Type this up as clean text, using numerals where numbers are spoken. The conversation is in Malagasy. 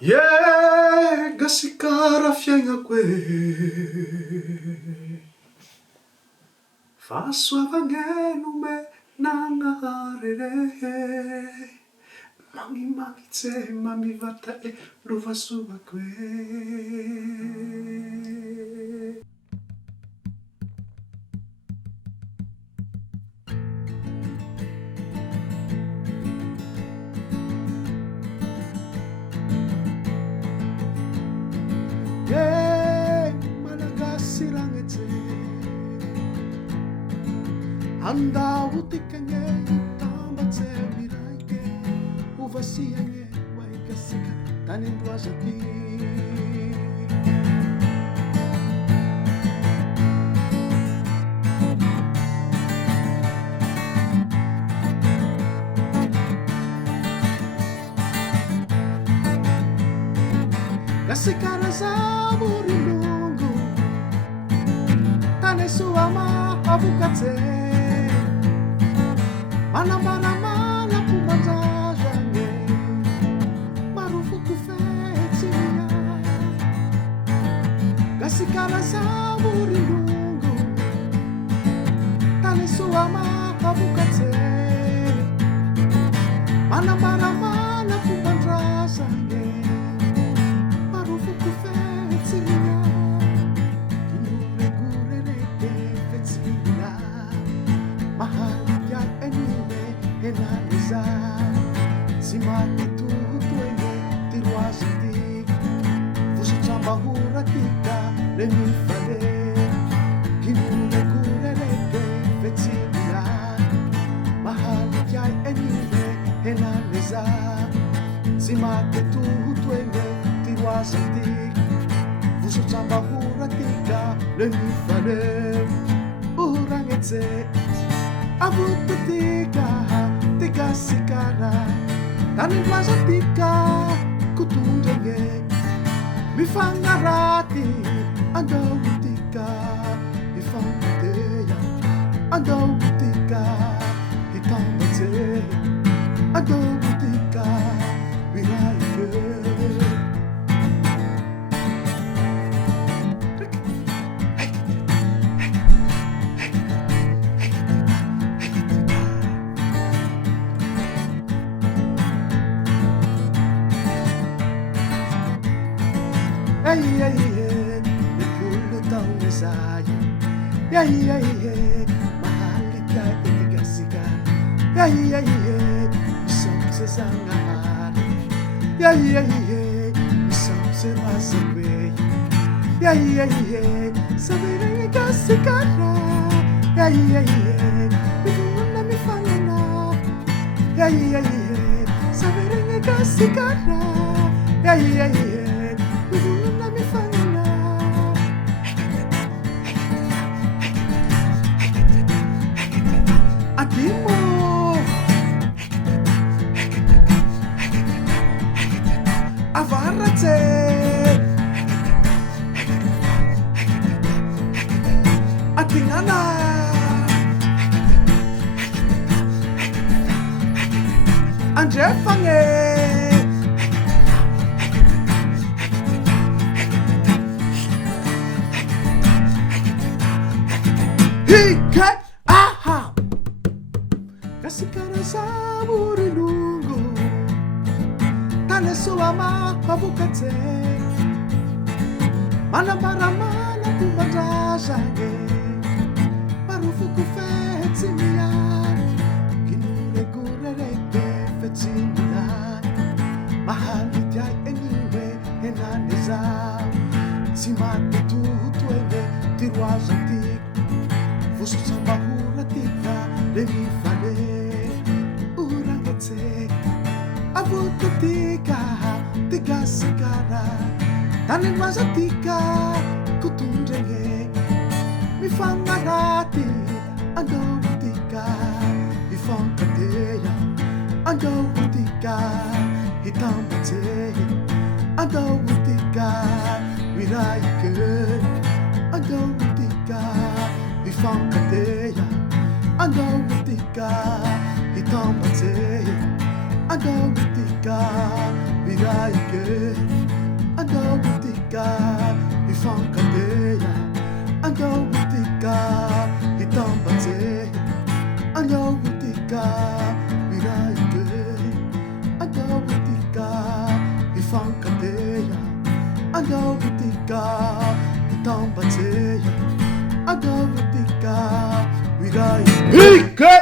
Yeah, gasikara fiainako e fahasoavagneno me nagnaharere magimagitse mamivata e lovasoako e Malagasy ragnetsy andao tikagny tambatsy miraiky ovasiagny waikasika tany andoazaty gasikara zamorilongo tane soama avokatse manambaramana pombandrazane marofoko fetsinia gasikara zamorilongo tane soama avokatse manambaramana pombandrazane si mati tudo ene tiruasati fusi chambahura tika le mi fale kinule kureleke vetsila mahal jai enile enaleza si mati tudo ene tiruasati fusi chambahura tika le mi fale urangetse avutika tika sikara tani mazatika kutundenge mifangarati andautika mifangateya andautika hitambate andautika viraike le kullu tawnisaye mahalika itigasika misomse zangahari misomse masakwe sabere gasikara biguna mifanana sabere gasikara Atimo avarratse atingana anjefange hike aha gasikara samurilungu tane soama avukatse manambaramana pumbandrazane marufuku fetsimia kinuregurereke fetsimia mahalitjai eniwe enaneza simate tutuene tiruazantik fususambahuratika lemifale urangetse avutatika tigasikara tane mazatika kutundenge mifangarati andautika ifankateya andautika hitambateya andautika viraike andautika ifankateya andautika hitambateya andautika viraike Miraike, Andobutika, Ifankadeya, Andobutika, Itambate, Andobutika, Miraike, Andobutika, Ifankadeya, Andobutika, Itambate, Andobutika, Miraike.